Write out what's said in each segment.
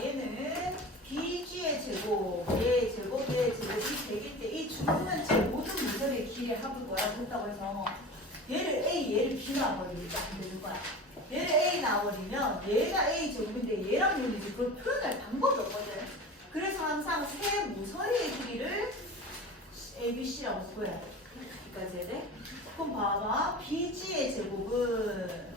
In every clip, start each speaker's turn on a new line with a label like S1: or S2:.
S1: 얘는 BG의 제곱, 얘의 제곱, 얘의 제곱이 100일 때이 중문체 모든 문제의 길에 합을 거야. 그렇다고 해서 얘를 A, 얘를 B 나와버리니까 안 되는 거야. 얘를 A 나와버리면 얘가 A 제곱인데 얘랑 얘는 그걸 표현할 방법이 없거든. 그래서 항상 세 무서리의 길이를 A, B, C라고 써야 돼. 여기까지 해야 돼. 그럼 봐봐. BG의 제곱은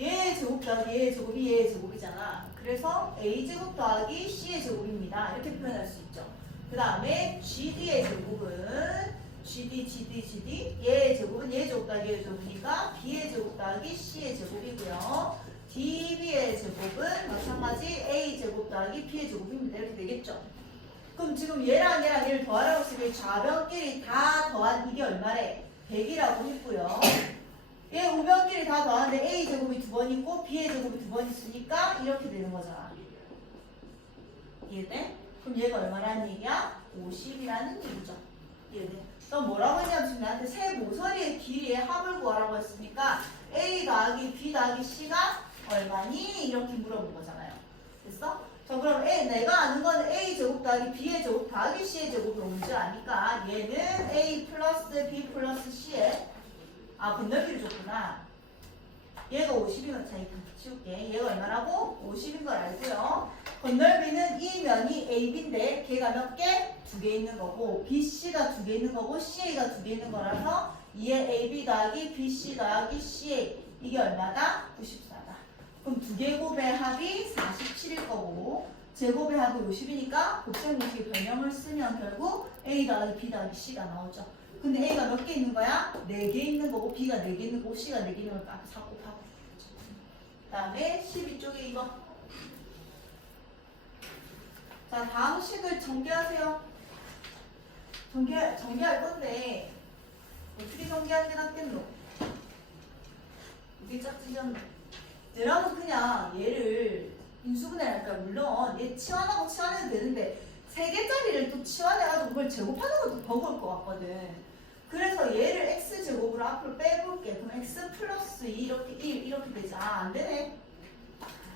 S1: 얘의 제곱 더하기 얘의 제곱이 얘의 제곱이잖아. 그래서 A 제곱 더하기 C의 제곱입니다. 이렇게 표현할 수 있죠. 그 다음에 GD의 제곱은 GD, GD, GD 얘의 제곱은 얘의 제곱 더하기 얘의 제곱이니까 B의 제곱 더하기 C의 제곱이고요. DB의 제곱은 마찬가지 A 제곱 더하기 B의 제곱입니다. 이렇게 되겠죠. 그럼 지금 얘랑 얘랑 얘를 더하라고 했으니 좌변끼리 다 더한 이게 얼마래? 100이라고 했고요. 얘 우변끼리 다 더하는데 A 제곱이 두 번 있고 B의 제곱이 두 번 있으니까 이렇게 되는 거잖아. 이해돼? 그럼 얘가 얼마라는 얘기야? 50이라는 얘기죠. 이해돼? 너 뭐라고 했냐면 지금 나한테 세 모서리의 길이의 합을 구하라고 했으니까 A 더하기 B 더하기 C가 얼마니? 이렇게 물어본 거잖아요. 됐어? 자 그럼 A, 내가 아는 건 A 제곱 더하기 B의 제곱 더하기 C의 제곱을 문제 아니까 얘는 A 플러스 B 플러스 C의 아 건널비를 줬구나 얘가 50이면 자 이거 치울게 얘가 얼마라고? 50인 걸 알고요 건널비는 이 면이 AB인데 걔가 몇 개? 두 개 있는 거고 BC가 두 개 있는 거고 CA가 두 개 있는 거라서 2의 AB 더하기 BC 더하기 CA 이게 얼마다? 94다 그럼 두 개 곱의 합이 47일 거고 제곱의 합이 50이니까 곱셈 공식의 변형을 쓰면 결국 A 더하기 B 더하기 C가 나오죠 근데 A가 몇 개 있는 거야? 4개 있는 거고 B가 4개 있는 거고 C가 4개 있는 거니까 4 곱하고 그 다음에 12쪽에 이거 자 다음 식을 전개하세요 전개, 전개할 건데 어떻게 전개하는 게 낫겠노? 이게 짝지졌노? 얘랑은 그냥 얘를 인수분해할까 물론 얘 치환하고 치환해도 되는데 세 개짜리를 또 치환해가지고 그걸 제곱하는 것도 버거울 것 같거든. 그래서 얘를 x 제곱으로 앞으로 빼볼게. 그럼 x 플러스 2 이렇게 1 이렇게 되지. 아, 안 되네.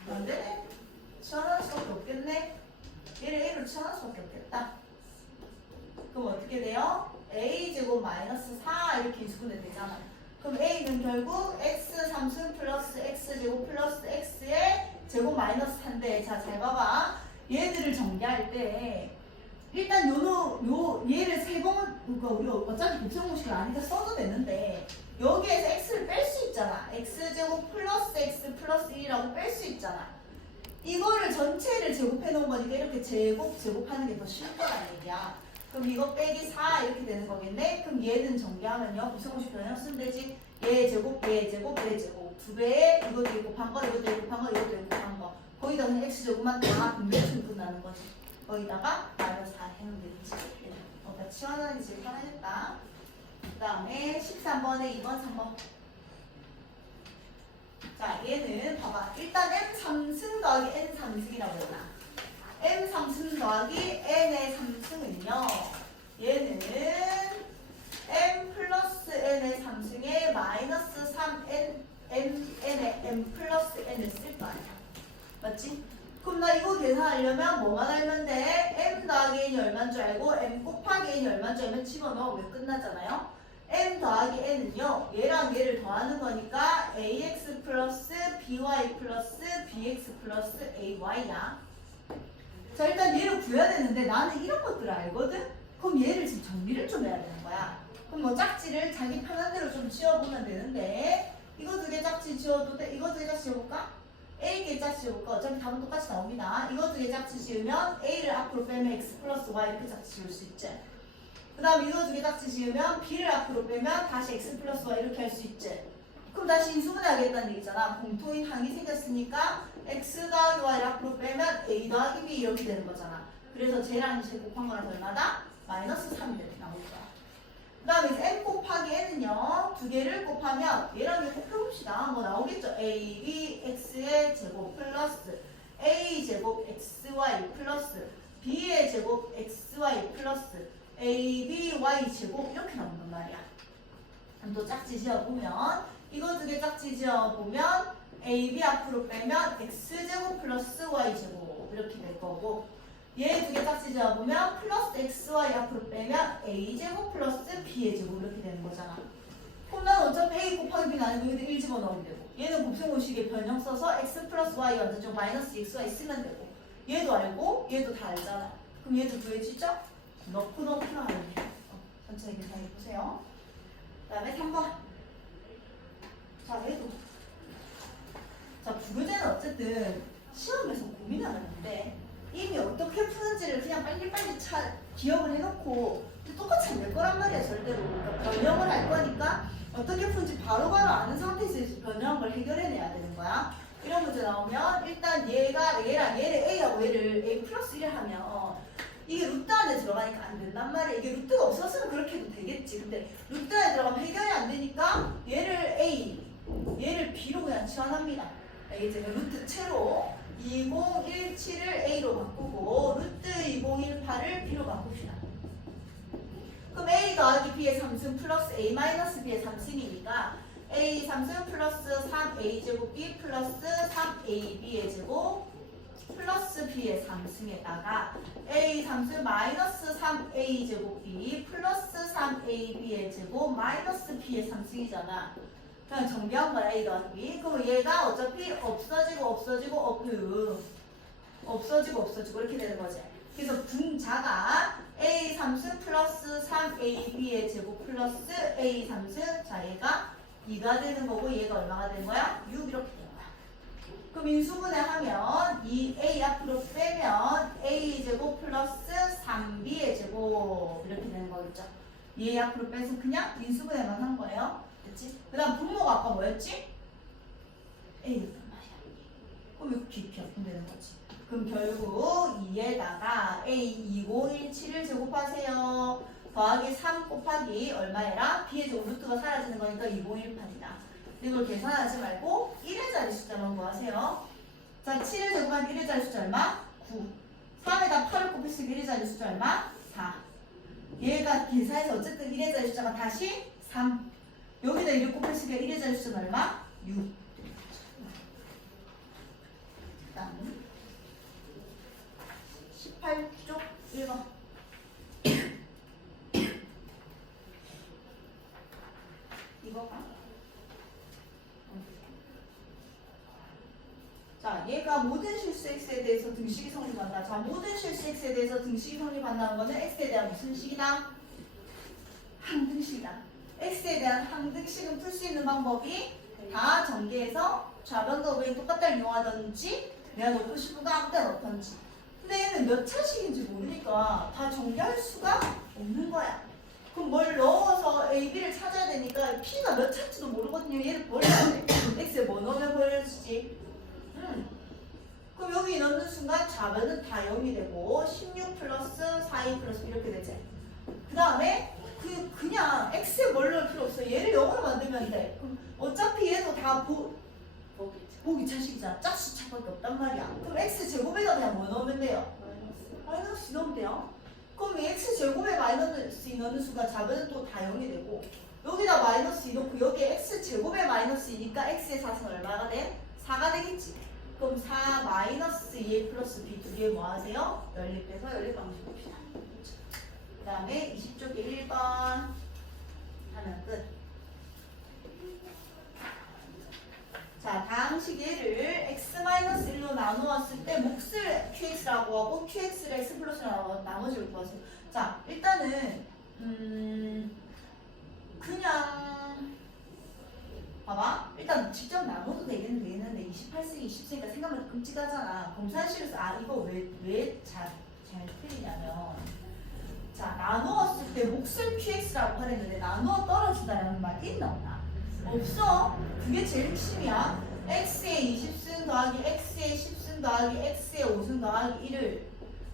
S1: 안 되네. 치환할 수밖에 없겠네. 얘를 a로 치환할 수밖에 없겠다. 그럼 어떻게 돼요? a 제곱 마이너스 4 이렇게 인수분해 되잖아. 그럼 a는 결국 x 3승 플러스 x 제곱 플러스 x의 제곱 마이너스 4인데 자 잘 봐봐. 얘들을 전개할 때 일단 요노 요 얘를 세 번 그러니까 우리가 어차피 곱셈 공식을 아니까 써도 되는데 여기에서 x를 뺄 수 있잖아. x 제곱 플러스 x 플러스 1이라고 뺄 수 있잖아. 이거를 전체를 제곱해 놓은 거니까 이렇게 제곱 제곱하는 게 더 쉬울 거란 얘기야. 그럼 이거 빼기 4 이렇게 되는 거겠네. 그럼 얘는 전개하면요. 곱셈 공식 변형 쓰면 되지. 얘 제곱, 얘 제곱, 얘 제곱. 두 배에 이것도 반 거, 이것도 반 거, 이것도 반 거. 거기다 그냥 x 제곱만 다 분배해주면 끝나는 거지. 거기다가 마이너스 4 해놓으면. 어, 나 치환하는 게 제일 편하겠다. 그 다음에 13번에 2번, 3번. 자, 얘는 봐봐. 일단 m 3승 더하기 n 3승이라고 했나? m 3승 더하기 n의 3승은요. 얘는 m 플러스 n의 3승에 마이너스 3n m n의 m 플러스 n을 쓸 거 아니야. 맞지? 그럼 나 이거 계산하려면 뭐만 알면 돼? m 더하기 n이 얼마인 줄 알고 m 곱하기 n이 얼마인 줄 알면 집어넣어. 왜 끝나잖아요? m 더하기 n은요. 얘랑 얘를 더하는 거니까 ax 플러스 by 플러스 bx 플러스 ay야. 자 일단 얘를 구해야 되는데 나는 이런 것들을 알거든? 그럼 얘를 지금 정리를 좀 해야 되는 거야. 그럼 뭐 짝지를 자기 편한 대로 좀 지어보면 되는데 이거 두 개 짝지 지어도 돼? 이거 두 개 짝지 지어볼까? A 개 짝지 지어볼까? 어차피 답은 똑같이 나옵니다. 이거 두개 짝지 지으면 A를 앞으로 빼면 X 플러스 Y 이렇게 짝지 지을 수 있지. 그 다음 이거 두개 짝지 지으면 B를 앞으로 빼면 다시 X 플러스 Y 이렇게 할 수 있지. 그럼 다시 인수분해 하겠다는 얘기잖아. 공통인 항이 생겼으니까 X 더하기 Y를 앞으로 빼면 A 더하기 B 이렇게 되는 거잖아. 그래서 쟤랑 쟤 곱한 거라서 얼마다? 마이너스 3이 이렇게 나올 거야. 그 다음에 이제 m 곱하기 n은요 두 개를 곱하면 얘랑 이렇게 펴봅시다. 뭐 나오겠죠? A b x의 제곱 플러스 a 제곱 xy 플러스 b의 제곱 xy 플러스 a b y 제곱 이렇게 나온단 말이야. 그럼 또 짝지 지어보면 이거 두 개 짝지 지어보면 a b 앞으로 빼면 x 제곱 플러스 y 제곱 이렇게 될 거고 얘 두 개 짝지 잡으면 플러스 xy 앞으로 빼면 a제곱 플러스 b의 제곱 이렇게 되는 거잖아. 난 어차피 a 곱하기 b는 아니고 여기다 1 집어넣으면 되고 얘는 곱셈공식에 변형 써서 x 플러스 y 완전쪽 마이너스 xy 쓰면 되고 얘도 알고 얘도 다 알잖아. 그럼 얘도 구해지죠? 넣고 넣고 하면 돼. 어, 천천히 계산해 보세요. 그 다음에 3번. 자, 얘도. 자, 부교재는 어쨌든 시험에서 고민을 하는데 이미 어떻게 푸는지를 그냥 빨리빨리 차, 기억을 해놓고 똑같이 낼 거란 말이야, 절대로. 그러니까 변형을 할 거니까 어떻게 푸는지 바로바로 아는 상태에서 변형을 해결해내야 되는 거야. 이런 문제 나오면 일단 얘가 얘랑 얘를 A하고 얘를 A 플러스 1을 하면 이게 루트 안에 들어가니까 안 된단 말이야. 이게 루트가 없었으면 그렇게 해도 되겠지. 근데 루트 안에 들어가면 해결이 안 되니까 얘를 A, 얘를 B로 그냥 치환합니다. 알겠지? 그러니까 루트 채로 2017을 A로 바꾸고 루트 2018을 B로 바꿉시다. 그럼 A 더하기 B의 3승 플러스 A 마이너스 B의 3승이니까 A 3승 플러스 3A 제곱 B 플러스 3AB의 제곱 플러스 B의 3승에다가 A 3승 마이너스 3A 제곱 B 플러스 3AB의 제곱 마이너스 B의 3승이잖아. 그냥 정비한 거야 A 더하기 B. 그럼 얘가 어차피 없어지고 없어지고 어, 그 없어지고 없어지고 이렇게 되는 거지. 그래서 분자가 A 3승 플러스 3AB의 제곱 플러스 A 3승 자 얘가 2가 되는 거고 얘가 얼마가 되는 거야? 6 이렇게 되는 거야. 그럼 인수분해 하면 이 A 앞으로 빼면 A 제곱 플러스 3B의 제곱 이렇게 되는 거겠죠. 얘 앞으로 빼서 그냥 인수분해만 한 거예요. 됐지? 그 다음 분모가 아까 뭐였지? 말이야. 그럼 B, B였으면 되는 거지. 그럼 결국 2에다가 A 2017을 제곱하세요. 더하기 3 곱하기 얼마해라? B의 제곱 루트가 사라지는 거니까 2018이다. 이걸 계산하지 말고 1의 자리 숫자만 구하세요. 자, 7을 제곱하면 1의 자리 숫자 얼마? 9. 3에다 8을 곱했으면 1의 자리 숫자 얼마? 4. 얘가 계산해서 어쨌든 1의 자리 숫자가 다시 3. 여기다 1을 곱했으니까 1의 자리 숫자는 얼마? 6. 다음 18쪽 1번 이거 봐. 자, 얘가 모든 실수 x에 대해서 등식이 성립한다. 자, 모든 실수 x에 대해서 등식이 성립한다는 거는 x에 대한 무슨 식이다? 항등식은 풀 수 있는 방법이 다 전개해서 좌변과 우변이 똑같다를 이용하든지 내가 넣고 싶은 거 아무 때나 넣던지. 근데 얘는 몇 차식인지 모르니까 다 정리할 수가 없는 거야. 그럼 뭘 넣어서 A, B를 찾아야 되니까 P가 몇 차인지도 모르거든요. 얘를 뭘 해야 돼? X에 뭐 넣으면 보여주지? 음. 그럼 여기 넣는 순간 좌변은 다 0이 되고 16 플러스 4이 플러스 이렇게 되지. 그 다음에 그 그냥 X에 뭘 넣을 필요 없어. 얘를 0으로 만들면 돼. 그럼 어차피 얘도 다 보, 보기 차식이잖아. 짝수 차밖에 없단 말이야. 그럼 X 제곱에다 그냥 뭐 넣으면 돼요? 마이너스 넣으면 돼요. 그럼 이 x 제곱에 마이너스 2 넣는 순간 좌변은 또다 0이 되고 여기다 마이너스 2 넣고 여기 x 제곱에 마이너스 2니까 x의 4은 얼마가 돼? 4가 되겠지. 그럼 4 마이너스 2a 플러스 b 두 개 뭐 하세요? 연립해서 연립 방식 봅시다. 그 다음에 20쪽에 1번 하면 끝. 자, 다음 시계를 x-1로 나누었을 때 몫을 qx라고 하고 qx를 x 플러스로 나머지를 구하세요. 자, 일단은 음 그냥 봐봐. 일단 직접 나눠도 되긴 되겠는데 28세기 20세기가 생각보다 끔찍하잖아. 검사실에서 아 이거 왜 왜 잘 잘 틀리냐면 자 나누었을 때 몫을 qx라고 하랬는데 나누어 떨어진다라는 말 있나 없나? 없어. 그게 제일 핵심이야. x의 20승 더하기 x의 10승 더하기 x의 5승 더하기 1을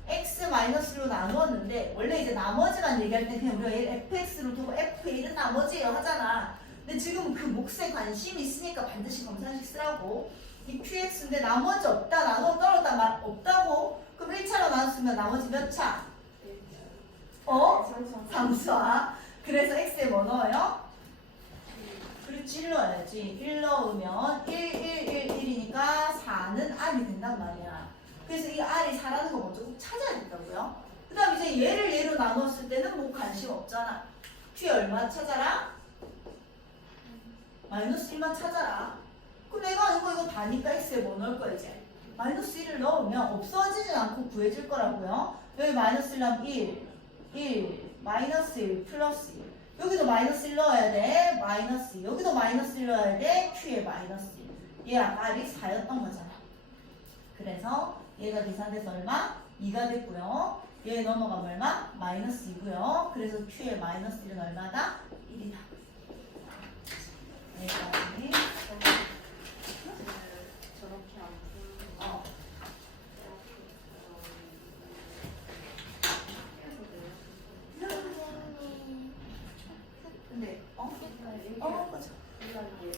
S1: x 마이너스로 나누었는데 원래 이제 나머지만 얘기할 때 그냥 우리가 얘를 fx로 두고 f1은 나머지예요 하잖아. 근데 지금 그 몫에 관심이 있으니까 반드시 검사식 쓰라고. 이 qx인데 나머지 없다 나누어 떨어졌다 말 없다고. 그럼 1차로 나눴으면 나머지 몇 차? 어? 상수와. 그래서 x에 뭐 넣어요? 그렇지 1 넣어야지 1 넣으면 1, 1, 1, 1이니까 4는 R이 된단 말이야 그래서 이 R이 4라는 거 먼저 꼭 찾아야 된다고요. 그 다음 이제 얘를 얘로 나눴을 때는 뭐 관심 없잖아. Q 얼마 찾아라? 마이너스 1만 찾아라. 그럼 내가 이거 이거 다니까 X에 뭐 넣을 거야 이제? 마이너스 1을 넣으면 없어지진 않고 구해질 거라고요. 여기 마이너스 1 하면 1, 1, 마이너스 1, 플러스 1. 여기도 마이너스 1 넣어야 돼. 마이너스 2. 여기도 마이너스 1 넣어야 돼. Q에 마이너스 1. 얘 아까 릭 4였던 거잖아. 그래서 얘가 계산돼서 얼마? 2가 됐고요. 얘 넘어가면 얼마? 마이너스 2고요. 그래서 Q의 마이너스 1은 얼마다? 1이다. 여기까지.